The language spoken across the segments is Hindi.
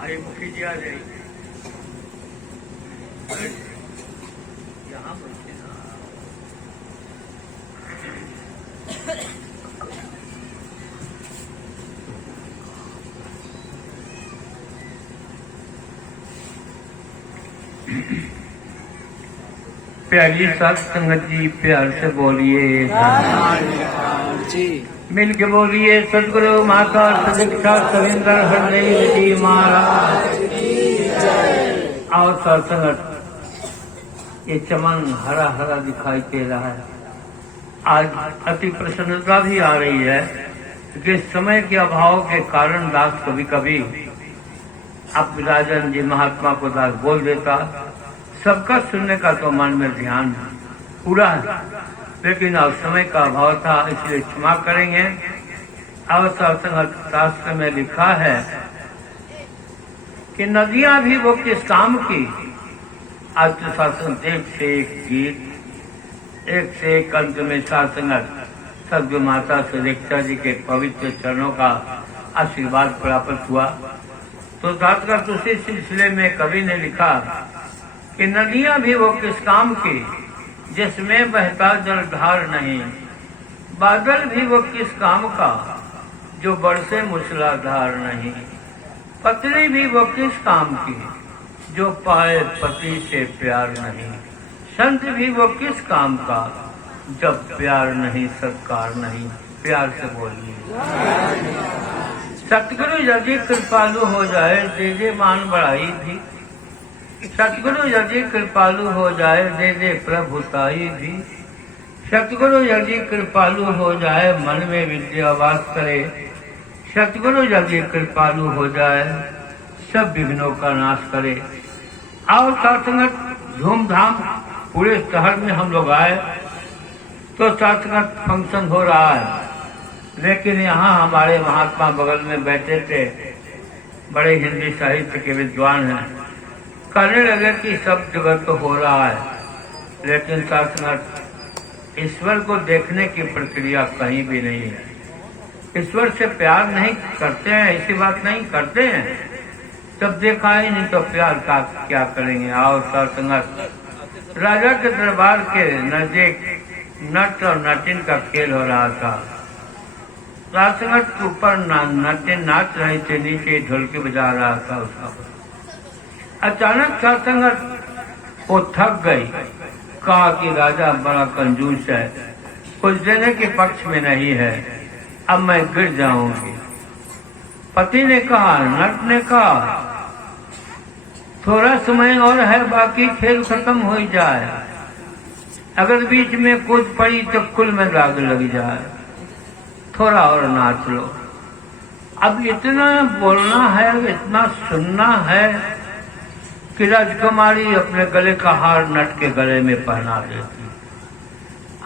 अरे मुखी जी आ जाइए यहाँ पर प्यारी साथ संगत जी प्यार से बोलिए जी। मिल के बोलिए सदगुरु माता सदीक्षा सविंदर हरदेव जी महाराज और साथ संगत ये चमन हरा हरा दिखाई दे रहा है। आज अति प्रसन्नता भी आ रही है कि समय के अभाव के कारण दास कभी कभी अब राजन जी महात्मा को दास बोल देता, सबका सुनने का तो मन में ध्यान पूरा है, लेकिन अब समय का अभाव था इसलिए क्षमा करेंगे। अवसर शास्त्र में लिखा है कि नदियां भी वो किस काम की। आज तो शासन एक से एक गीत, एक से एक अंत में शासनक सदगुरु माता सुदीक्षा जी के पवित्र चरणों का आशीर्वाद प्राप्त हुआ। तो दासगत उसी सिलसिले में कवि ने लिखा कि नदियां भी वो किस काम की जिसमें बहता जलधार नहीं, बादल भी वो किस काम का जो बरसे मूसलाधार नहीं, पत्नी भी वो किस काम की जो पाए पति से प्यार नहीं, संत भी वो किस काम का जब प्यार नहीं सत्कार नहीं। प्यार से बोलिए सतगुरु यदि कृपालु हो जाए दे दे मान बढ़ाई भी, सतगुरु यदि कृपालु हो जाए दे दे प्रभुताई भी, सतगुरु यदि कृपालु हो जाए मन में विद्या वास करे, सतगुरु यदि कृपालु हो जाए सब विघ्नों का नाश करे। और साथंगत धूमधाम पूरे शहर में हम लोग आए तो साथंगत फंक्शन हो रहा है, लेकिन यहाँ हमारे महात्मा बगल में बैठे थे, बड़े हिंदी साहित्य के विद्वान हैं, कहने लगे कि सब जगह तो हो रहा है, लेकिन साथंगत ईश्वर को देखने की प्रक्रिया कहीं भी नहीं है। ईश्वर से प्यार नहीं करते हैं, ऐसी बात नहीं करते हैं, जब देखा ही नहीं तो प्यार का क्या करेंगे। और साथंगत राजा के दरबार के नजदीक नट और नटिन का खेल हो रहा था। साथंगत के ऊपर नटिन नाच रही थे, नीचे ढोलकी बजा रहा था उसका। अचानक साथंगत वो थक गई, कहा कि राजा बड़ा कंजूस है, कुछ देने के पक्ष में नहीं है, अब मैं गिर जाऊंगी। पति ने कहा, नट ने कहा थोड़ा समय और है, बाकी खेल खत्म हो जाए, अगर बीच में कूद पड़ी तो कुल में दाग लग जाए, थोड़ा और नाच लो। अब इतना बोलना है, इतना सुनना है कि राजकुमारी अपने गले का हार नट के गले में पहना देती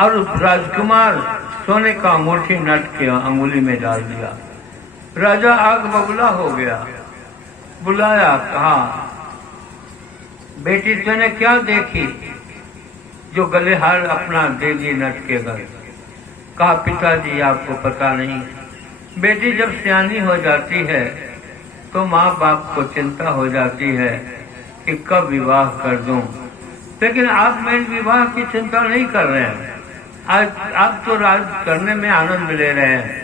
और राजकुमार सोने का अंगूठी नट के अंगुली में डाल दिया। राजा आग बबूला हो गया, बुलाया, कहा बेटी तूने क्या देखी जो गले हार अपना देगी नट के गले। कहा पिताजी आपको पता नहीं, बेटी जब सियानी हो जाती है तो माँ बाप को चिंता हो जाती है कि कब विवाह कर दूं, लेकिन आप मेरे विवाह की चिंता नहीं कर रहे हैं, आज आप तो राज करने में आनंद ले रहे हैं।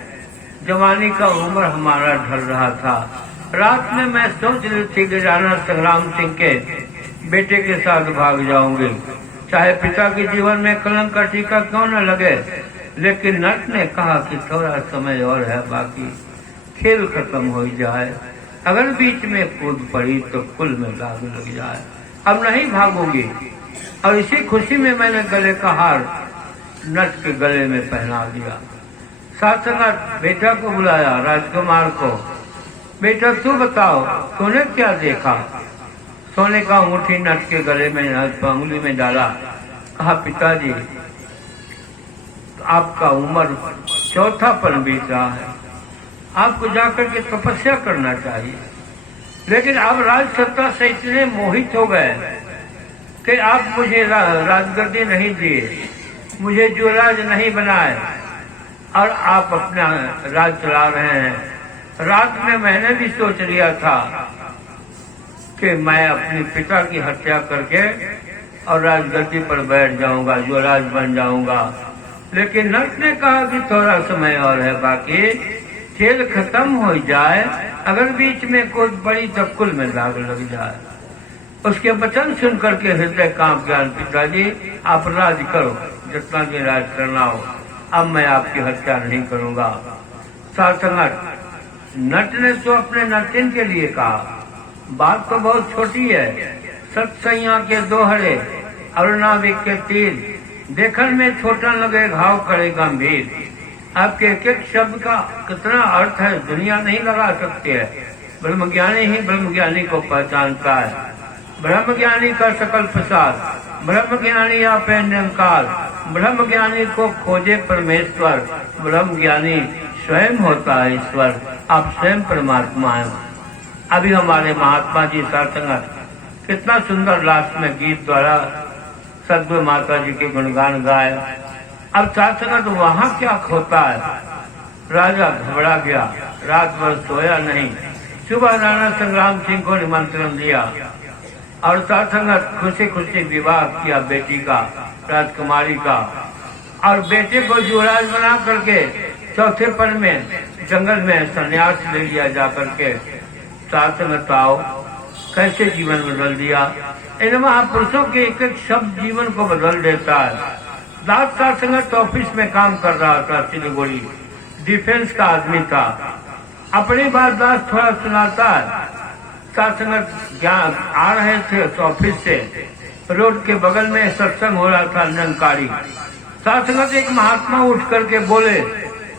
जवानी का उम्र हमारा ढल रहा था, रात में मैं सोच रही थी कि राणा संग्राम सिंह के बेटे के साथ भाग जाऊंगी, चाहे पिता के जीवन में कलंक का टीका क्यों न लगे। लेकिन नट ने कहा कि थोड़ा समय और है, बाकी खेल खत्म हो जाए, अगर बीच में कूद पड़ी तो कुल में दाग लग जाए, अब नहीं भागूंगी। और इसी खुशी में मैंने गले का हार नट के गले में पहना दिया। साथंगत बेटा को बुलाया, राजकुमार को, बेटा तू बताओ तूने क्या देखा। सोने का अंगूठी नट के गले में अंगुली में डाला, कहा पिताजी आपका उम्र चौथापन बीत रहा है, आपको जाकर के तपस्या करना चाहिए। लेकिन अब राज सत्ता से इतने मोहित हो गए कि आप मुझे राजगद्दी नहीं दिए, मुझे युवराज नहीं बनाए और आप अपना राज चला रहे हैं। रात में मैंने भी सोच लिया था कि मैं अपने पिता की हत्या करके और राजगद्दी पर बैठ जाऊंगा, युवराज बन जाऊंगा। लेकिन नट ने कहा कि थोड़ा समय और है बाकी, खेल खत्म हो जाए, अगर बीच में कोई बड़ी तक्कुल में दाग लग जाए। उसके वचन सुन करके हृदय कांप गया। पिताजी आप राज करो, जितना भी राज करना हो, अब मैं आपकी हत्या नहीं करूंगा। सासंगत नट ने तो अपने नर्तिन के लिए कहा, बात तो बहुत छोटी है, सत्सैया के दोहरे और नाविक के तीर, देखन में छोटा लगे घाव करे गंभीर। आपके एक एक शब्द का कितना अर्थ है दुनिया नहीं लगा सकती है। ब्रह्मज्ञानी ही ब्रह्मज्ञानी को पहचानता है। ब्रह्मज्ञानी का सकल प्रसाद, ब्रह्मज्ञानी आप निरंकार, ब्रह्मज्ञानी को खोजे परमेश्वर, ब्रह्मज्ञानी स्वयं होता है ईश्वर। आप स्वयं परमात्मा हैं। अभी हमारे महात्मा जी सासंगत कितना सुंदर लास्ट में गीत द्वारा सदगुरु माता जी के गुणगान गाए। अब सासंगत वहाँ क्या होता है? राजा घबरा गया, रात भर सोया नहीं। सुबह राणा संग्राम सिंह को निमंत्रण दिया और सासंगत खुशी खुशी विवाह किया बेटी का, राजकुमारी का, और बेटे को युवराज बना करके चौथे पल में जंगल में संन्यास ले लिया जा करके। सासंगत आओ कैसे जीवन बदल दिया। इन महापुरुषों के एक एक शब्द जीवन को बदल देता है। दास सासंगत ऑफिस में काम कर रहा था, सिलीगुड़ी डिफेंस का आदमी था। अपनी बात दास थोड़ा सुनाता है। सासंगत ज्ञान आ रहे थे ऑफिस से, रोड के बगल में सत्संग हो रहा था निरंकारी। सासंगत एक महात्मा उठ करके बोले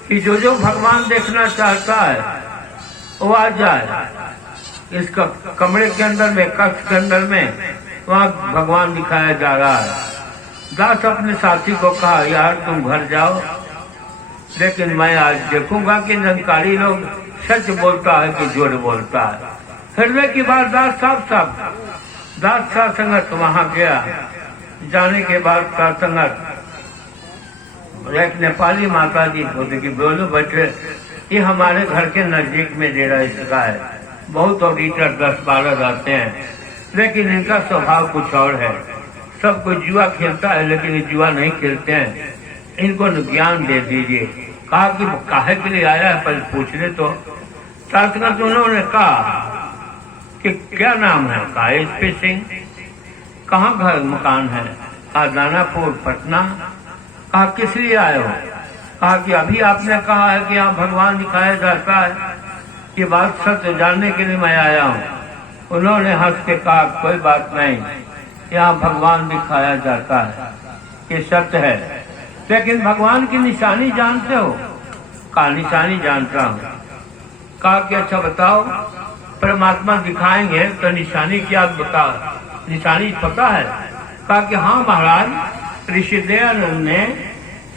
कि जो जो भगवान देखना चाहता है वो आ जाए। इस कमरे के अंदर में, कक्ष के अंदर में वहाँ भगवान दिखाया जा रहा है। दास अपने साथी को कहा, यार तुम घर जाओ, लेकिन मैं आज देखूंगा कि निरंकारी लोग सच बोलता है कि झूठ बोलता है। हृदय की बात दास साफ दास सासंगत वहाँ गया। जाने के बाद सासंगत एक नेपाली माता जी बोले कि बोलो बैठे, ये हमारे घर के नजदीक में डेरा इसका है। बहुत ऑडिटर 10-12 रहते हैं, लेकिन इनका स्वभाव कुछ और है। सब कोई जुआ खेलता है, लेकिन ये जुआ नहीं खेलते हैं। इनको ज्ञान दे दीजिए। कहा कि काहे के लिए आया है, पहले पूछने तो। सासंगत उन्होंने कहा कि क्या नाम है? कहा एसपी सिंह। कहाँ घर मकान है? कहा दानापुर पटना। कहा किस लिए आए हो? कहा कि अभी आपने कहा है कि यहाँ भगवान दिखाया जाता है, ये बात सत्य जानने के लिए मैं आया हूँ। उन्होंने हंस के कहा कोई बात नहीं, यहाँ भगवान दिखाया जाता है, ये सत्य है, लेकिन भगवान की निशानी जानते हो? कहा निशानी जानता हूँ। कहा कि अच्छा बताओ, परमात्मा दिखाएंगे तो निशानी क्या बताओ, निशानी पता है? कहा कि हाँ महाराज, ऋषि दयानंद ने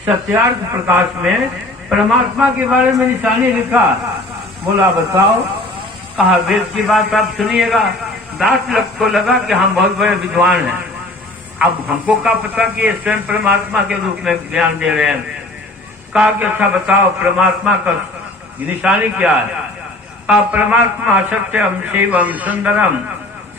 सत्यार्थ प्रकाश में परमात्मा के बारे में निशानी लिखा। बोला बताओ। कहा वेद की बात आप सुनिएगा। दास लग को लगा कि हम बहुत बड़े विद्वान हैं, अब हमको क्या पता कि ये स्वयं परमात्मा के रूप में ज्ञान दे रहे हैं। कहा कि अच्छा बताओ परमात्मा का निशानी क्या है? कहा परमात्मा सत्यम शिवम सुंदरम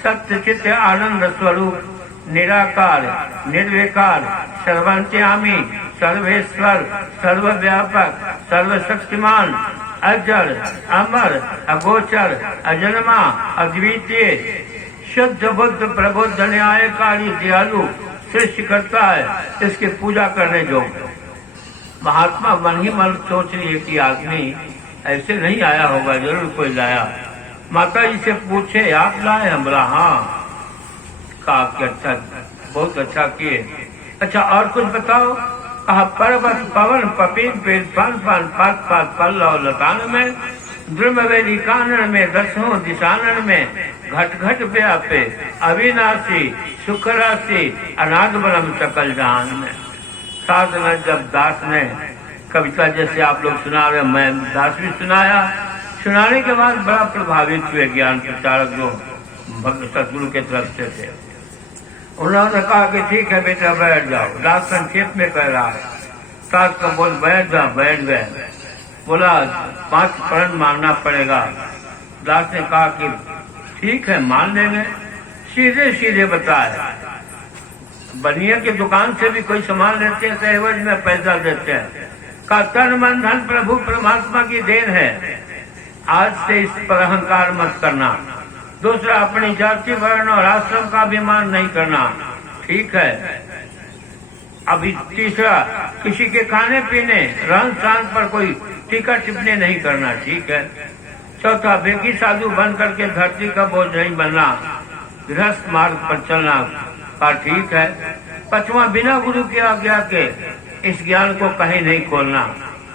सत्य चित्त आनंद स्वरूप निराकार निर्विकार सर्वंत्यामी सर्वेश्वर सर्वव्यापक सर्वशक्तिमान अजर अमर अगोचर अजन्मा अद्वितीय शुद्ध बुद्ध प्रबुद्ध न्यायकारी दयालु सृष्टि करता है, इसकी पूजा करने जो। महात्मा मन ही मन सोच लिए कि आदमी ऐसे नहीं आया होगा, जरूर कोई लाया। माता जी से पूछे आप लाए? हम बोला हाँ। कहा कि अच्छा, बहुत अच्छा किए। अच्छा और कुछ बताओ? कहा पर्वत पवन पपीन पेड़ पान पान पात पात पल्लव लतान में द्रुमवेदी कानन में दसों दिशानन में घट घट व्यापे अविनाशी सुख राशि अनाद बलम सकल जहान में। साथ में जब दास ने कविता जैसे आप लोग सुना रहे, मैं दास भी सुनाया, सुनाने के बाद बड़ा प्रभावित हुए ज्ञान प्रचारक जो भक्त सदगुरु के तरफ से थे। उन्होंने कहा कि ठीक है बेटा बैठ जाओ। दास संक्षेप में कह रहा है, सास का बोल बैठ जा, बैठ गए। बोला 5 प्रण मानना पड़ेगा। दास ने कहा कि ठीक है मान लेंगे। सीधे सीधे बताए, बनिया की दुकान से भी कोई सामान लेते हैं तो एवज में पैसा देते हैं। का तन मन धन प्रभु परमात्मा की देन है, आज से इस पर अहंकार मत करना। दूसरा, अपनी जाति वर्ण और आश्रम का अभिमान नहीं करना, ठीक है। अभी तीसरा, किसी के खाने पीने रहन सहन पर कोई टीका टिप्पणी नहीं करना, ठीक है। चौथा, बेकी साधु बन करके धरती का बोझ नहीं बनना, गृहस्थ मार्ग पर चलना का, ठीक है। पांचवा, बिना गुरु की आज्ञा के इस ज्ञान को कहीं नहीं खोलना,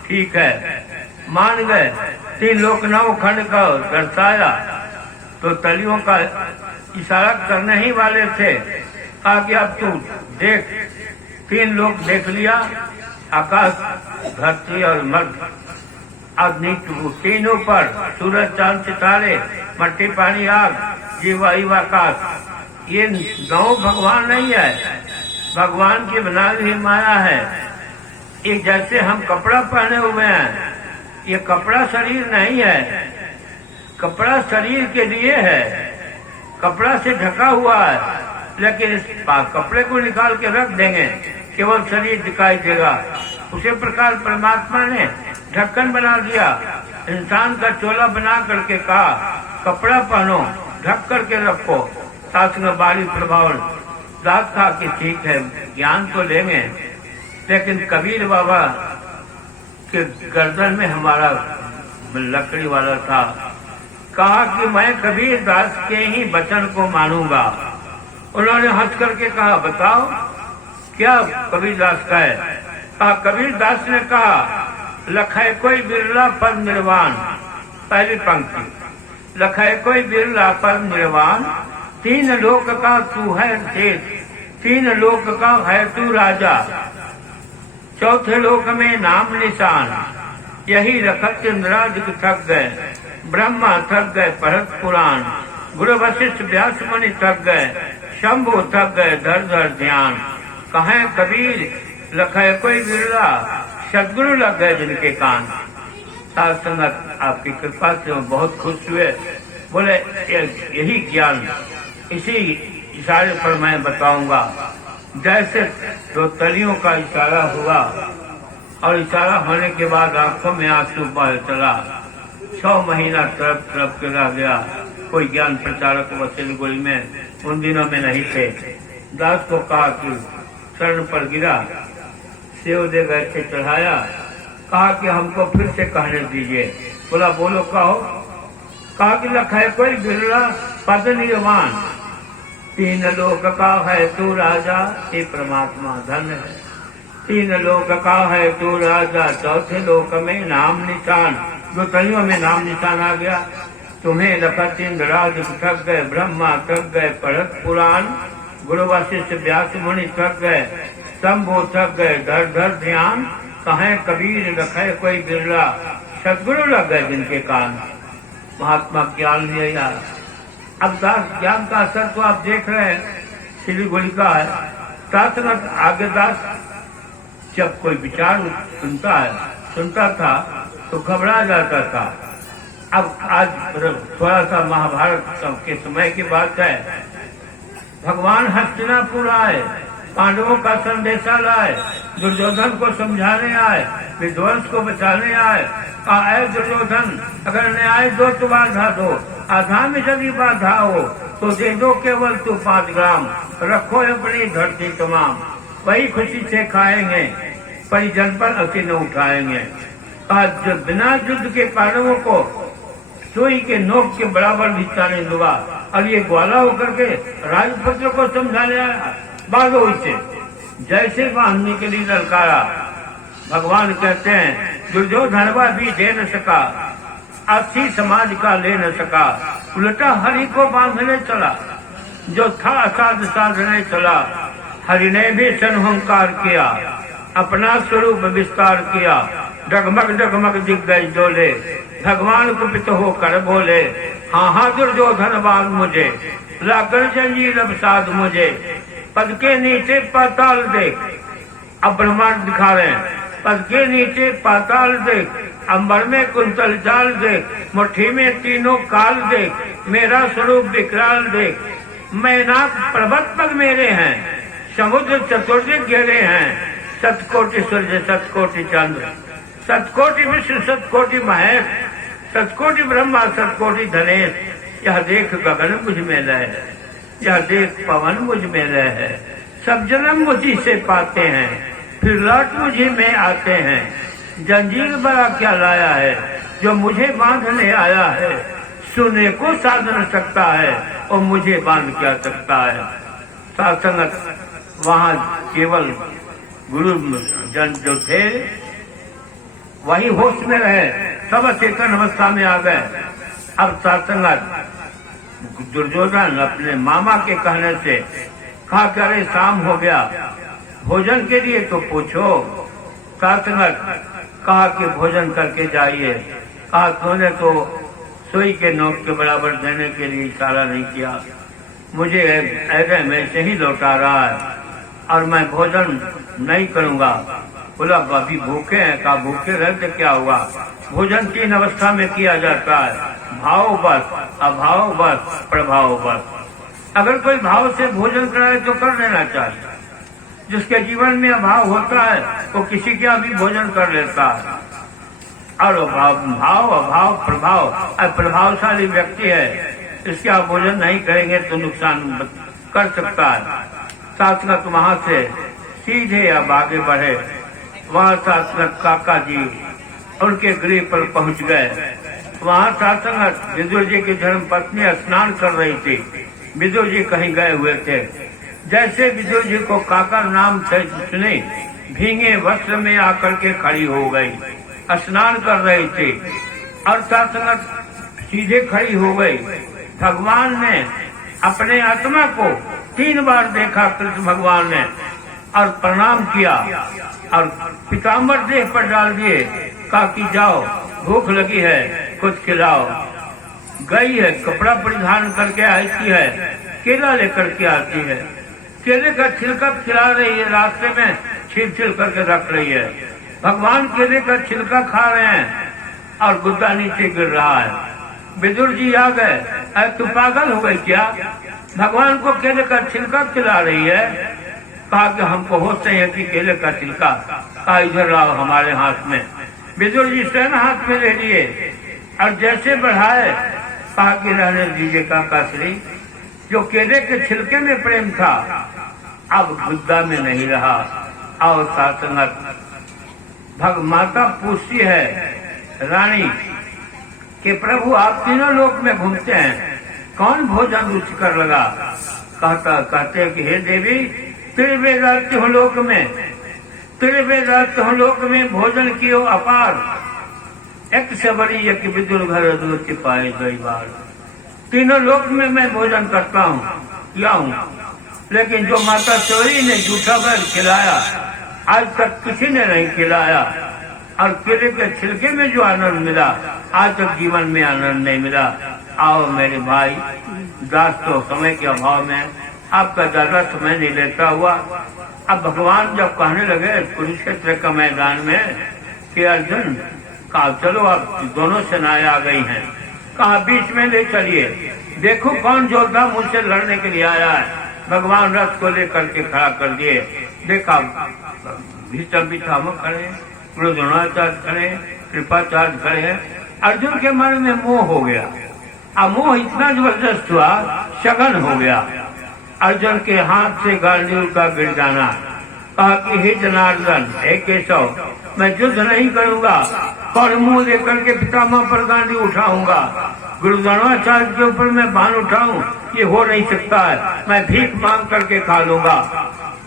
ठीक है। मान गए। 3 लोक 9 खंड का दर्शाया तो तलियों का इशारा करने ही वाले थे। कहा कि अब तू देख, 3 लोक देख लिया, आकाश, धरती और मर्द, अग्नि, तीनों पर सूरज, चांद, सितारे, मट्टी, पानी, आग, जीवा, आकाश, ये 9 भगवान नहीं है, भगवान की बनाई हुई माया है। ये जैसे हम कपड़ा पहने हुए हैं, ये कपड़ा शरीर नहीं है, कपड़ा शरीर के लिए है, कपड़ा से ढका हुआ है, लेकिन इस कपड़े को निकाल के रख देंगे, केवल शरीर दिखाई देगा। उसी प्रकार परमात्मा ने ढक्कन बना दिया, इंसान का चोला बना करके कहा कपड़ा पहनो, ढक करके रखो। शास्त्र बारी प्रभाव दास था कि ठीक है ज्ञान तो लेंगे, लेकिन कबीर बाबा के गर्दन में हमारा लकड़ी वाला था। कहा कि मैं कबीर दास के ही वचन को मानूंगा। उन्होंने हंस करके कहा बताओ क्या कबीर दास का है। कहा कबीर दास ने कहा लखै कोई बिरला पद निर्वाण, पहली पंक्ति, लखै कोई बिरला पद निर्वाण, 3 लोक का तू है शेष, 3 लोक का है तू राजा, चौथे लोक में नाम निशान, यही रखत इंद्रादिक थक गए, ब्रह्मा थक गए पढ़त पुराण, गुरु वशिष्ठ व्यास मुनि थक गए, शंभु थक गए धर धर ध्यान। कहें कबीर लखै कोई बिरला, सदगुरु लग गए जिनके कान। साथ संगत आपकी कृपा से हम बहुत खुश हुए। बोले यही ज्ञान इसी इशारे पर मैं बताऊंगा। जैसे 2 तलियों का इशारा हुआ और इशारा होने के बाद आंखों में आंसू बह चला। 6 महीना तरफ तरफ के रह गया। कोई ज्ञान प्रचारक वसीलगुड़ी में उन दिनों में नहीं थे। दास को कहा कि चरण पर गिरा, सेव दे बैठे चढ़ाया, कहा कि हमको फिर से कहने दीजिए। बोला बोलो कहो। कहा कि लखै कोई बिरला पद निर्वाण, 3 लोक का है तू राजा, ये परमात्मा धन है। 3 लोक का है तू राजा, चौथे लोक में नाम निशान, 2 तलियों में नाम निशान आ गया। तुम्हें लखत इंद्राज थक गए, ब्रह्मा थक गए पढ़त पुराण, गुरु वशिष्ठ व्यास मुनि थक गए, शंभु थक गए धर धर ध्यान। कहें कबीर लखै कोई बिरला, सदगुरु लग गए जिनके कान। महात्मा ज्ञान लिया। अब दास ज्ञान का असर तो आप देख रहे हैं, सिलीगुड़ी का है। साथ आगे दास जब कोई विचार सुनता था तो घबरा जाता था। अब आज थोड़ा सा महाभारत के समय की बात है। भगवान हस्तिनापुर आए, पांडवों का संदेशा लाए, दुर्योधन को समझाने आए, विध्वंस को बचाने आए। आए दुर्योधन, अगर न्याय दो तो बाधा दो, आधा में यदि बाधा हो तो दे दो केवल तू 5 ग्राम, रखो अपनी धरती तमाम, वही खुशी से खाएंगे, परिजन पर असी न उठाएंगे। आज बिना युद्ध के पांडवों को सुई के नोक के बराबर भी नहीं दूंगा। और ये ग्वाला होकर के राजपुत्र को समझाने आया, भागो इसे। जैसे बांधने के लिए ललकारा, भगवान कहते हैं दुर्योधनवा भी दे न सका, अस्थि समाज का ले न सका, उल्टा हरि को बांधने चला, जो था असाध साधने चला। हरि ने भी संहंकार किया, अपना स्वरूप विस्तार किया, डगमग डगमग दिग्गज डोले, भगवान कुपित होकर बोले, हाँ हाँ दुर्योधन बाग मुझे, लाकर जंजीर अब साध मुझे, पद के नीचे पाताल देख। अब ब्रह्मांड दिखा रहे हैं, पद के नीचे पाताल देख, अंबर में कुंतल जाल देख, मुट्ठी में तीनों काल देख, मेरा स्वरूप विकराल देख। मैनाक पर्वत पग मेरे हैं, समुद्र चतुर्दिक घेरे हैं, सतकोटि सूर्य सतकोटि चंद्र, सतकोटि विष्णु सतकोटि महेश, सतकोटि ब्रह्मा सतकोटि धनेश। यह देख गगन मुझ में लय है, यह देख पवन मुझ में लय है, सब जन्म मुझी से पाते हैं, फिर लौट मुझे में आते हैं। जंजीर बड़ा क्या लाया है, जो मुझे बांधने आया है, सुने को साध न सकता है और मुझे बांध क्या सकता है। साधसंगत वहाँ केवल गुरु जन जो थे वही होश में रहे, सब चेतन अवस्था में आ गए। अब साधसंगत दुर्योधन अपने मामा के कहने से कहा कि अरे शाम हो गया, भोजन के लिए तो पूछो। साधसंगत कहा कि भोजन करके जाइए। कहा तूने तो सुई के नोक के बराबर देने के लिए इशारा नहीं किया, मुझे ऐसे में से ही लौटा रहा है और मैं भोजन नहीं करूंगा। बोला अभी भूखे हैं। कहा भूखे रहते क्या हुआ, भोजन 3 अवस्था में किया जाता है, भाव बस, अभाव बस, प्रभाव बस। अगर कोई भाव से भोजन कराए तो कर लेना चाहिए। जिसके जीवन में अभाव होता है वो किसी का भी भोजन कर लेता है। और भाव अभाव प्रभाव, प्रभावशाली व्यक्ति है, इसके आप भोजन नहीं करेंगे तो नुकसान कर सकता है। साधसंगत वहाँ से सीधे अब आगे बढ़े। वहाँ साधसंगत काका जी उनके गृह पर पहुँच गए। वहाँ साधसंगत विदुर जी की धर्म पत्नी स्नान कर रही थी। विदुर जी कहीं गए हुए थे। जैसे विदुर जी को काका नाम से सुने, भीगे वस्त्र में आकर के खड़ी हो गई। स्नान कर रही थी और साधसंगत सीधे खड़ी हो गई। भगवान ने अपने आत्मा को 3 बार देखा, कृष्ण भगवान ने, और प्रणाम किया और पीताम्बर देह पर डाल दिए। कहा कि जाओ, भूख लगी है, कुछ खिलाओ। गई है, कपड़ा परिधान करके आती है, केला लेकर के आती है, केले का छिलका खिला रही है, रास्ते में छील छील करके रख रही है। भगवान केले का छिलका खा रहे हैं और गुद्दा नीचे गिर रहा है। विदुर जी आ गए, अरे तू पागल हो गई क्या, भगवान को केले का छिलका खिला रही है। कहा कि हमको होश नहीं है कि केले का छिलका। कहा इधर लाओ हमारे हाथ में। विदुर जी स्वयं हाथ में ले लिए और जैसे बढ़ाए, कहा कि रहने दीजिए काका श्री, जो केले के छिलके में प्रेम था अब गुद्दा में नहीं रहा। और साधसंगत माता पूछती है रानी कि प्रभु आप तीनों लोक में घूमते हैं, कौन भोजन रुचिकर लगा। कहते कि हे देवी, त्रिवेदात्य लोक में, त्रिवेदात्य लोक में भोजन कियो अपार, एक से बड़ी एक विदुर घर दूर पाए गई बार। तीनों लोक में मैं भोजन करता हूँ, किया हूँ, लेकिन जो माता चोरी ने झूठा बैल खिलाया आज तक किसी ने नहीं खिलाया। और केले के छिलके में जो आनंद मिला आज तक जीवन में आनंद नहीं मिला। आओ मेरे भाई, दास तो समय के अभाव में आपका ज्यादा समय नहीं लेता हुआ। अब भगवान जब कहने लगे कुरुक्षेत्र का मैदान में कि अर्जुन कहा चलो अब दोनों सेनाएं आ गई हैं, कहा बीच में ले चलिए, देखो कौन योद्धा मुझसे लड़ने के लिए आया है। भगवान रथ को लेकर के खड़ा कर दिए। देखा भीष्म पितामह खड़े, द्रोणाचार्य खड़े, कृपाचार्य खड़े हैं। अर्जुन के मन में मोह हो गया। अब मोह इतना जबरदस्त हुआ, शगन हो गया। अर्जुन के हाथ से गांडीव का गिर जाना। कहा कि हे जनार्दन, हे केशव, मैं युद्ध नहीं करूंगा, पर मुंह लेकर के पितामह पर गांडी उठाऊंगा। गुरु द्रोणाचार्य के ऊपर मैं बाण उठाऊं, ये हो नहीं सकता है, मैं भीख मांग करके खा लूंगा।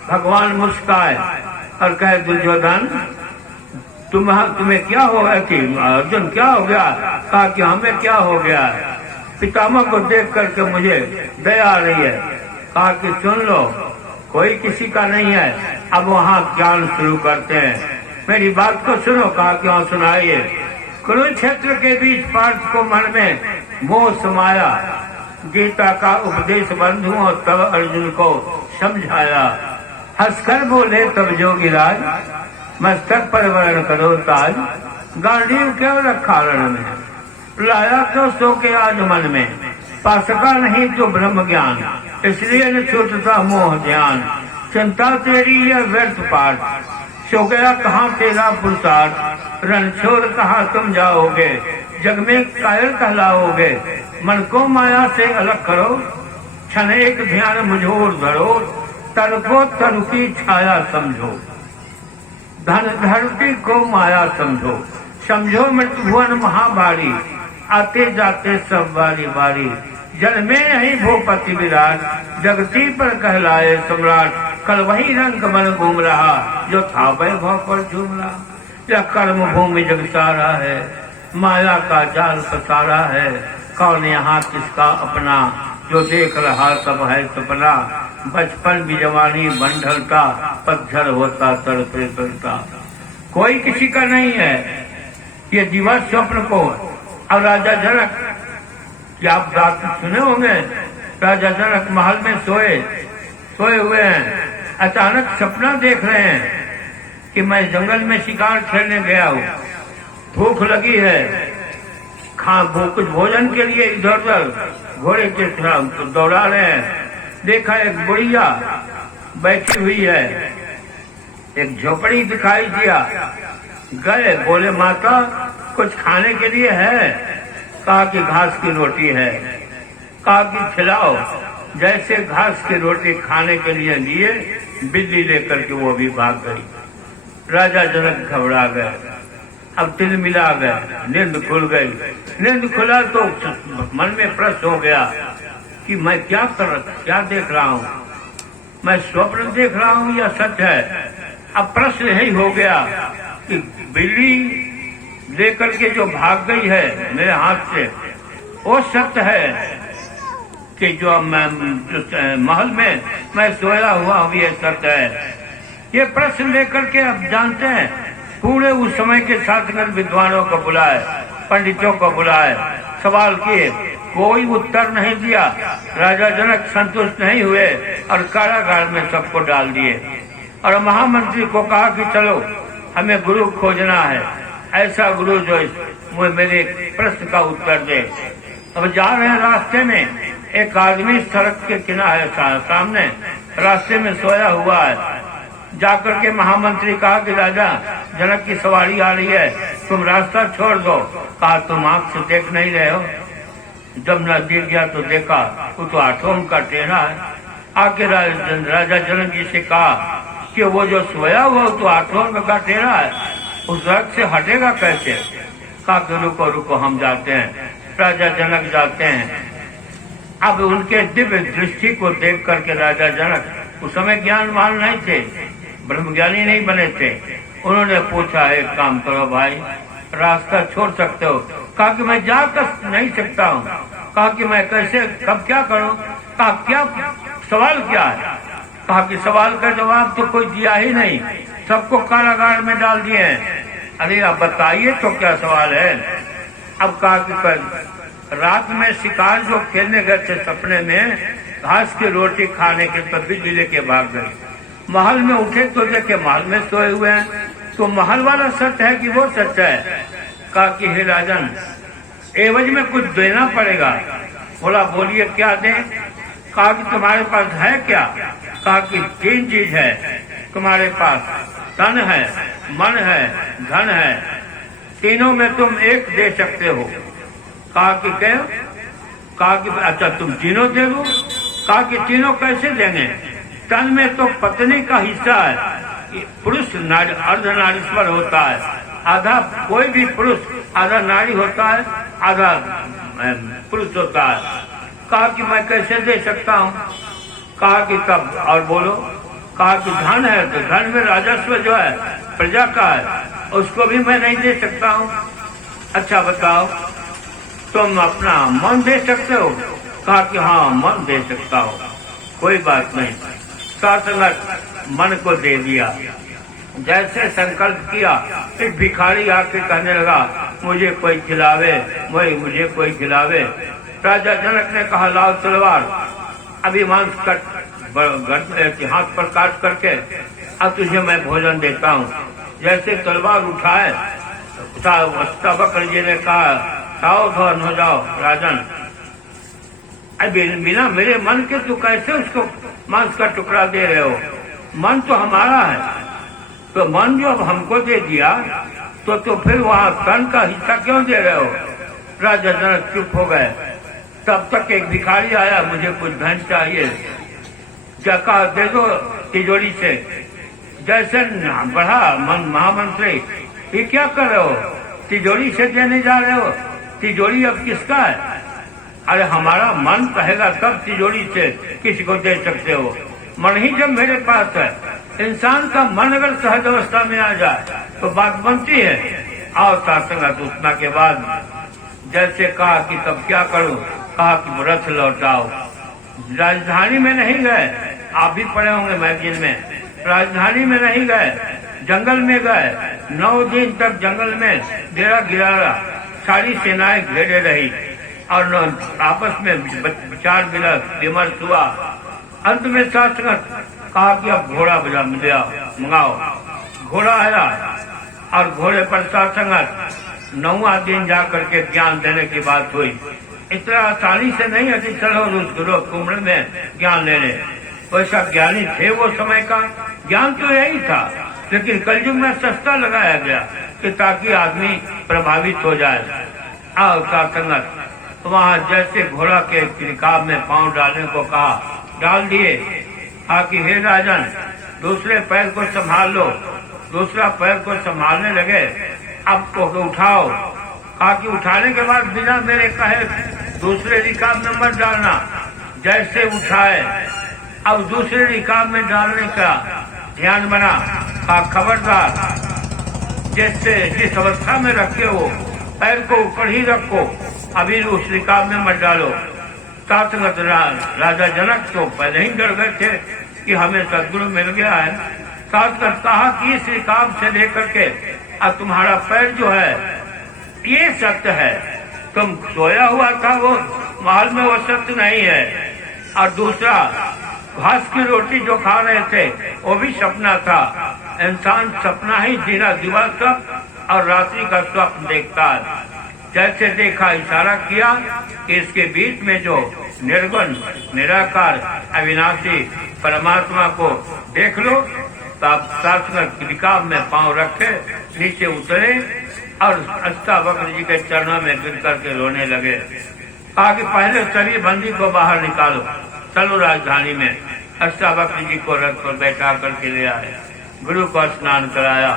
भगवान मुस्काए और कहे दुर्योधन तुम्हें क्या हो गया कि अर्जुन क्या हो गया। कहा कि हमें क्या हो गया। पितामह को देख करके मुझे दया आ रही है। कहा कि सुन लो, कोई किसी का नहीं है। अब वहाँ ज्ञान शुरू करते हैं, मेरी बात को सुनो। कहा कि हाँ सुनाइए। कुरुक्षेत्र के बीच पार्थ को मन में मोह समाया, गीता का उपदेश बंधुओं तब अर्जुन को समझाया। हंसकर बोले तब जोगीराज, मस्तक पर वरण करो ताज, गांडीव क्यों रखा रण में, लाया तो सो के आज मन में, पा सका नहीं तो ब्रह्म ज्ञान, इसलिए न छूटता मोह ध्यान, चिंता तेरी यह व्यर्थ पाठ, सो गया कहाँ तेरा पुरुषार्थ, रण छोड़ कहाँ तुम जाओगे, जग में कायल कहलाओगे, मन को माया से अलग करो, क्षण एक ध्यान मुझोर धरो, तन को तन की छाया समझो, धन धरती को माया समझो, समझो मृत्यु भुवन महाभारी, आते जाते सब बारी बारी, जल में नहीं भूपति विराट, जगती पर कहलाए सम्राट, कल वही रंग मन घूम रहा, जो था वैभव पर झूम रहा, यह कर्म भूमि जग सारा है, माया का जाल पसारा है, कौन यहाँ किसका अपना, जो देख रहा सब है सपना, बचपन भी जवानी बन ढलता, पतझड़ होता तड़पे तड़ता, कोई किसी का नहीं है, ये दिवस स्वप्न को। अब राजा जनक, क्या आप बात सुने होंगे, राजा जनक महल में सोए हुए हैं, अचानक सपना देख रहे हैं कि मैं जंगल में शिकार खेलने गया हूँ, भूख लगी है, कुछ भोजन के लिए इधर उधर घोड़े के तो दौड़ा रहे हैं, देखा एक बुढ़िया बैठी हुई है, एक झोपड़ी दिखाई दिया, गए, बोले माता कुछ खाने के लिए है, कहा कि घास की रोटी है, कहा कि खिलाओ, जैसे घास की रोटी खाने के लिए लिए, बिल्ली लेकर के वो भी भाग गई। राजा जनक घबरा गए, अब तिल मिला गए, नींद खुल गई, नींद खुला तो मन में प्रश्न हो गया कि मैं क्या देख रहा हूँ, मैं स्वप्न देख रहा हूँ या सच है। अब प्रश्न यही हो गया कि बिल्ली लेकर के जो भाग गई है मेरे हाथ से, वो सत्य है कि जो महल में मैं सोया हुआ हूँ ये सत्य है। ये प्रश्न लेकर के अब जानते हैं, पूरे उस समय के शासक विद्वानों को बुलाए, पंडितों को बुलाए, सवाल किए, कोई उत्तर नहीं दिया। राजा जनक संतुष्ट नहीं हुए और कारागार में सबको डाल दिए और महामंत्री को कहा कि चलो हमें गुरु खोजना है, ऐसा गुरु जो मेरे प्रश्न का उत्तर दे। अब जा रहे हैं, रास्ते में एक आदमी सड़क के किनारे सामने रास्ते में सोया हुआ है। जाकर के महामंत्री कहा कि राजा जनक की सवारी आ रही है, तुम रास्ता छोड़ दो। कहा तुम आंख से देख नहीं रहे हो? जब नजदीक गया तो देखा वो तो आठों का टेढ़ा है। आके राजा जनक जी से कहा कि वो जो सोया हुआ तो आठों का टेढ़ा है, उस सड़क से हटेगा कैसे? कहा कि रुको रुको हम जाते हैं। राजा जनक जाते हैं। अब उनके दिव्य दृष्टि को देख करके राजा जनक, उस समय ज्ञानवान नहीं थे, ब्रह्मज्ञानी नहीं बने थे, उन्होंने पूछा एक काम करो भाई, रास्ता छोड़ सकते हो? कहा कि मैं जाकर नहीं सकता हूँ। कहा कि मैं कैसे, कब, क्या करूँ? कहा क्या सवाल क्या है? कहा कि सवाल का जवाब तो कोई दिया ही नहीं, सबको कारागार में डाल दिए हैं। अरे आप बताइए तो क्या सवाल है? अब कहा कि रात में शिकार जो खेलने गए थे, सपने में घास की रोटी खाने के तब भी जिले के भाग गए। महल में उठे तो देखे महल में सोए हुए हैं, तो महल वाला सच है कि वो सच है? कहा कि हे राजन, एवज में कुछ देना पड़ेगा। बोला बोलिए क्या दें? कहा कि तुम्हारे पास है क्या? कहा कि 3 चीज है तुम्हारे पास, तन है, मन है, धन है, तीनों में तुम एक दे सकते हो। कहा कि क्या? कहा कि अच्छा तुम तीनों दे दो। कहा कि तीनों कैसे देंगे? तन में तो पत्नी का हिस्सा है, पुरुष अर्धनारीश्वर होता है, आधा कोई भी पुरुष आधा नारी होता है, आधा पुरुष होता है। कहा कि मैं कैसे दे सकता हूँ? कहा कि कब और बोलो? कहा कि धन है तो धन में राजस्व जो है प्रजा का है, उसको भी मैं नहीं दे सकता हूँ। अच्छा बताओ, तुम अपना मन दे सकते हो? कहा कि हाँ मन दे सकता हो, कोई बात नहीं। साथ मन को दे दिया। जैसे संकल्प किया, एक भिखारी आके कहने लगा मुझे कोई खिलावे, मुझे कोई खिलावे। राजा जनक ने कहा लाओ तलवार, अभी मांस कट हाथ पर काट करके अब तुझे मैं भोजन देता हूँ। जैसे तलवार उठाए अष्टावक्र जी ने कहा सावधान हो जाओ राजन, अभी बिना मेरे मन के तू कैसे उसको मांस का टुकड़ा दे रहे हो? मन तो हमारा है, तो मन जो अब हमको दे दिया तो फिर वहाँ तन का हिस्सा क्यों दे रहे हो? राजा जनक चुप हो गए। तब तक एक भिखारी आया, मुझे कुछ धन चाहिए। क्या कहा दे दो तिजोरी से। जैसे बढ़ा महामंत्री, ये क्या कर रहे हो? तिजोरी से देने जा रहे हो? तिजोरी अब किसका है? अरे हमारा मन कहेगा तब तिजोरी से किसी को दे सकते हो। मन ही जब मेरे पास है, इंसान का मन अगर सहज अवस्था में आ जाए तो बात बनती है। और सासंगत उतना के बाद जैसे कहा कि तब क्या करूं? कहा कि रथ लौटाओ। राजधानी में नहीं गए, आप भी पढ़े होंगे मैगजीन में। राजधानी में नहीं गए, जंगल में गए। 9 दिन तक जंगल में डेरा गिराया, सारी सेनाएं घेरे रही और आपस में विचार विमर्श हुआ। अंत में शासक कहा कि अब घोड़ा बजा मंगाओ। घोड़ा आया और घोड़े पर शासक 9वां दिन जाकर के ज्ञान देने की बात हुई। इतना आसानी से नहीं है चलो उस गुरु कुंभ में ज्ञान लेने। वैसा ज्ञानी थे वो समय का, ज्ञान तो यही था, लेकिन कलयुग में सस्ता लगाया गया कि ताकि आदमी प्रभावित हो जाए। और शासक वहाँ जैसे घोड़ा के रिकाब में पांव डालने को कहा, डाल दिए। कि हे राजन, दूसरे पैर को संभाल लो। दूसरा पैर को संभालने लगे, अब को उठाओ। कि उठाने के बाद बिना मेरे कहे दूसरे रिकाब में मत डालना। जैसे उठाए, अब दूसरे रिकाब में डालने का ध्यान बना। खबरदार, जैसे जिस अवस्था में रखे हो पैर को ऊपर ही रखो, अभी उस रिकाब में मत डालो। साथगत राजा जनक तो पहले ही डर गए थे कि हमें सदगुरु मिल गया है। साथगत कहा कि इस रिकाब से लेकर के अब तुम्हारा पैर जो है ये सत्य है। तुम सोया हुआ था वो महल में, वो सत्य नहीं है। और दूसरा, घास की रोटी जो खा रहे थे वो भी सपना था। इंसान सपना ही जीना दिवस और रात्रि का स्वप्न देखता है। जैसे देखा, इशारा किया कि इसके बीच में जो निर्गुण निराकार अविनाशी परमात्मा को देख लो। तब शासक रिकाब में पांव रखे, नीचे उतरे और अष्टावक्र जी के चरणों में गिर करके रोने लगे। कहा कि पहले शरीर बंदी को बाहर निकालो, चलो राजधानी में। अष्टावक्र जी को रथ पर बैठा करके ले आए, गुरु को स्नान कराया।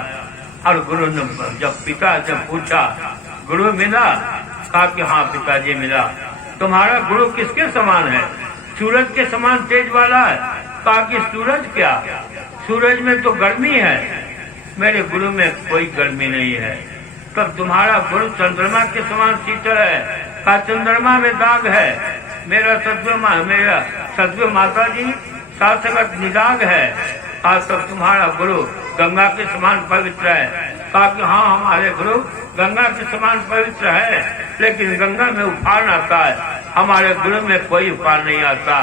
और गुरु ने जब पिता से पूछा, गुरु मिला? कहा कि हाँ पिताजी मिला। तुम्हारा गुरु किसके समान है? सूरज के समान तेज वाला है। कहा कि सूरज क्या, सूरज में तो गर्मी है, मेरे गुरु में कोई गर्मी नहीं है। तब तुम्हारा गुरु चंद्रमा के समान शीतल है। कहा चंद्रमा में दाग है, मेरा सदगुरु माता जी शासक निदाग है। कहा तब तुम्हारा गुरु गंगा के समान पवित्र है। कहा कि हाँ हमारे गुरु गंगा के समान पवित्र है, लेकिन गंगा में उफान आता है, हमारे गुरु में कोई उफान नहीं आता।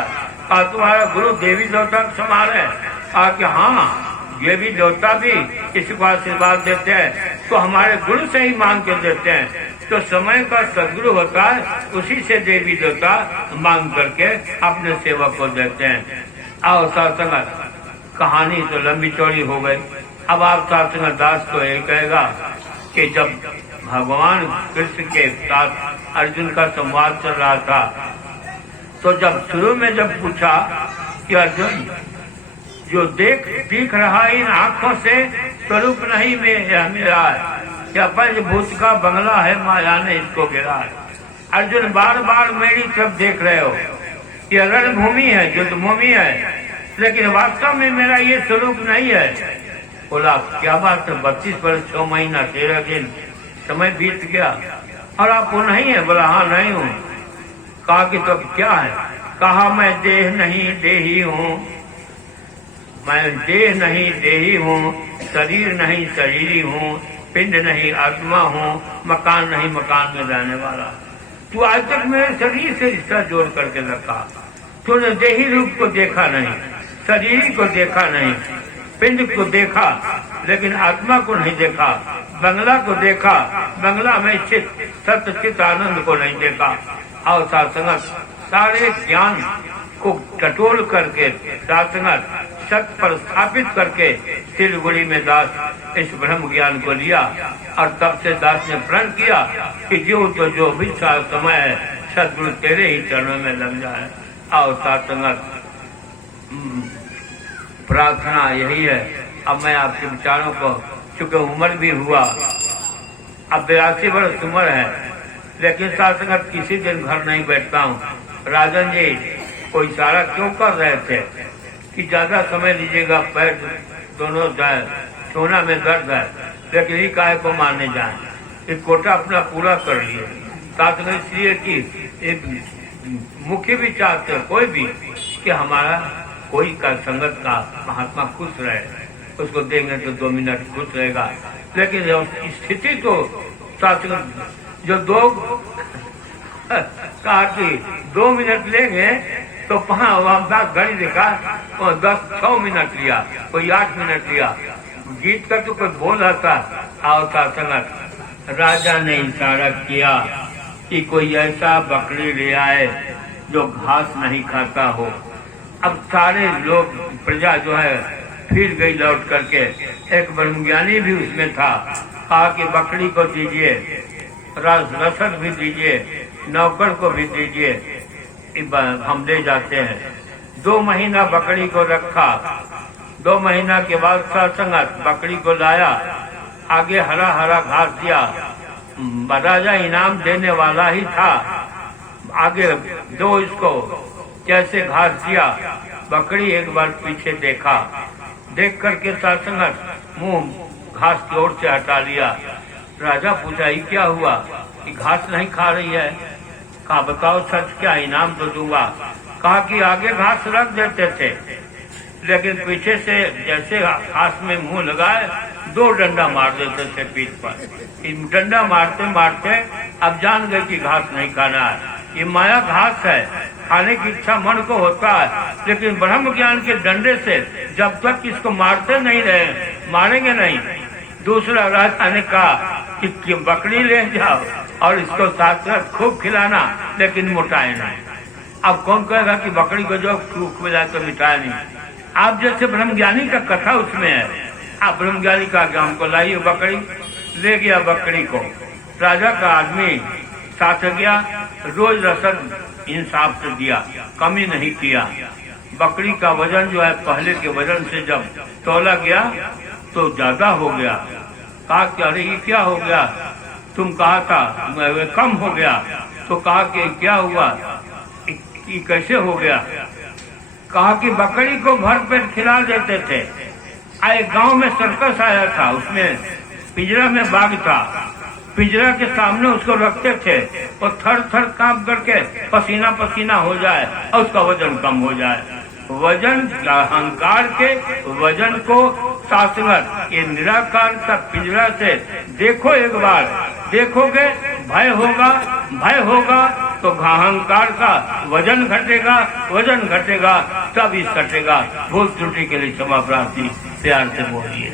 कहा तुम्हारा गुरु देवी देवता के समान है। कहा कि हाँ देवी देवता भी किसी को आशीर्वाद देते हैं तो हमारे गुरु से ही मांग के देते हैं। तो समय का सदगुरु होता है, उसी से देवी देवता मांग करके अपने सेवक को देते हैं। और सत्संग कहानी तो लंबी चौड़ी हो गई। अब आप सत्संग दास को यही कहेगा कि जब भगवान कृष्ण के साथ अर्जुन का संवाद चल रहा था, तो जब शुरू में जब पूछा कि अर्जुन जो दिख रहा इन आँखों से स्वरूप नहीं मेरा है, क्या पंचभूत का बंगला है, माया ने इसको घेरा है। अर्जुन बार बार मेरी तरफ देख रहे हो, ये रणभूमि है, युद्धभूमि है, लेकिन वास्तव में मेरा ये स्वरूप नहीं है। बोला क्या बात है, 32 वर्ष 6 महीना 13 दिन समय बीत गया और आप वो नहीं है? बोला हाँ नहीं हूँ। कहा कि तो क्या है? कहा मैं देह नहीं देही हूँ, मैं देह नहीं देही हूँ, शरीर नहीं शरीरी हूँ, पिंड नहीं आत्मा हूँ, मकान नहीं मकान में जाने वाला। तू आज तक मेरे शरीर से रिश्ता जोड़ करके रखा। तूने देही रूप को देखा नहीं, शरीर को देखा नहीं, पिंड को देखा लेकिन आत्मा को नहीं देखा, बंगला को देखा, बंगला में स्थित सत्य चित आनंद को नहीं देखा। और सात्संगत सारे ज्ञान को टटोल करके सात्संगत सत्य पर स्थापित करके सिलगुड़ी में दास इस ब्रह्म ज्ञान को लिया। और तब से दास ने प्रण किया कि जो भी समय है सदगुरु तेरे ही चरणों में लग जाए। और सात्संगत प्रार्थना यही है। अब मैं आपके विचारों को, चूंकि उम्र भी हुआ, अब 82 वर्ष उम्र है, लेकिन सात्संगत किसी दिन घर नहीं बैठता हूँ। राजन जी कोई इशारा क्यों कर रहे थे कि ज्यादा समय लीजिएगा, पैर दोनों जाए, सोना में दर्द है, लेकिन ये काय को मारने जाए, एक कोटा अपना पूरा कर लिए। सात्संगत इसलिए कि एक मुख्य भी चाहते हैं कोई भी कि हमारा कोई का संगत का महात्मा खुश रहे, उसको देंगे तो 2 मिनट खुश रहेगा। लेकिन स्थिति तो सात्संगत जो दो कहा कि 2 मिनट लेंगे तो 5 घड़ी देखा, 6 मिनट लिया, कोई 8 मिनट लिया। गीत का तो कोई बोल रहा था। और सात्संगत राजा ने इशारा किया कि कोई ऐसा बकरी ले आए जो घास नहीं खाता हो। अब सारे लोग प्रजा जो है फिर गई लौट करके। एक ब्रह्मज्ञानी भी उसमें था, कहा कि बकरी को दीजिए, रसद भी दीजिए, नौकर को भी दीजिए, हम ले जाते हैं। 2 महीना बकरी को रखा। 2 महीना के बाद सात्संगत बकरी को लाया, आगे हरा हरा घास दिया। राजा इनाम देने वाला ही था, आगे दो इसको कैसे घास दिया। बकरी एक बार पीछे देखा, देख करके सात्संगत मुंह घास की ओर से हटा लिया। राजा पूछा ये क्या हुआ, कि घास नहीं खा रही है। कहा बताओ सच, क्या इनाम तो दूंगा। कहा कि आगे घास रख देते थे, लेकिन पीछे से जैसे घास में मुंह लगाए 2 डंडा मार देते थे पीठ पर। डंडा मारते मारते अब जान गए कि घास नहीं खाना है, ये माया घास है, खाने की इच्छा मन को होता है। लेकिन ब्रह्म ज्ञान के डंडे से जब तक इसको मारते नहीं रहे, मारेंगे नहीं। दूसरा राजा ने कहा कि बकरी ले जाओ और इसको साथ साथ खूब खिलाना, लेकिन मोटाए नहीं। अब कौन कहेगा कि बकरी को जो खूब खिलाए तो मिटाए नहीं। आप जैसे ब्रह्मज्ञानी का कथा उसमें है। आप ब्रह्मज्ञानी का ज्ञान को लाइए, बकरी ले गया। बकरी को राजा का आदमी साथ गया, रोज रसद इंसाफ से दिया, कमी नहीं किया। बकरी का वजन जो है पहले के वजन से जब तोला गया तो ज्यादा हो गया। कहा कि अरे ये क्या हो गया, तुम कहा था कम हो गया। तो कहा कि क्या हुआ, ये कैसे हो गया। कहा कि बकरी को भर पेट खिला देते थे। एक गांव में सर्कस आया था, उसमें पिंजरा में बाघ था। पिंजरा के सामने उसको रखते थे, वो थर थर कांप करके पसीना पसीना हो जाए और उसका वजन कम हो जाए। वजन अहंकार के वजन को सात्संगत ये निराकार का पिंजरा से देखो, एक बार देखोगे भय होगा। भय होगा तो अहंकार का वजन घटेगा, वजन घटेगा तब इस घटेगा। भूल त्रुटि के लिए क्षमा प्रार्थी, प्यार से बोलिए।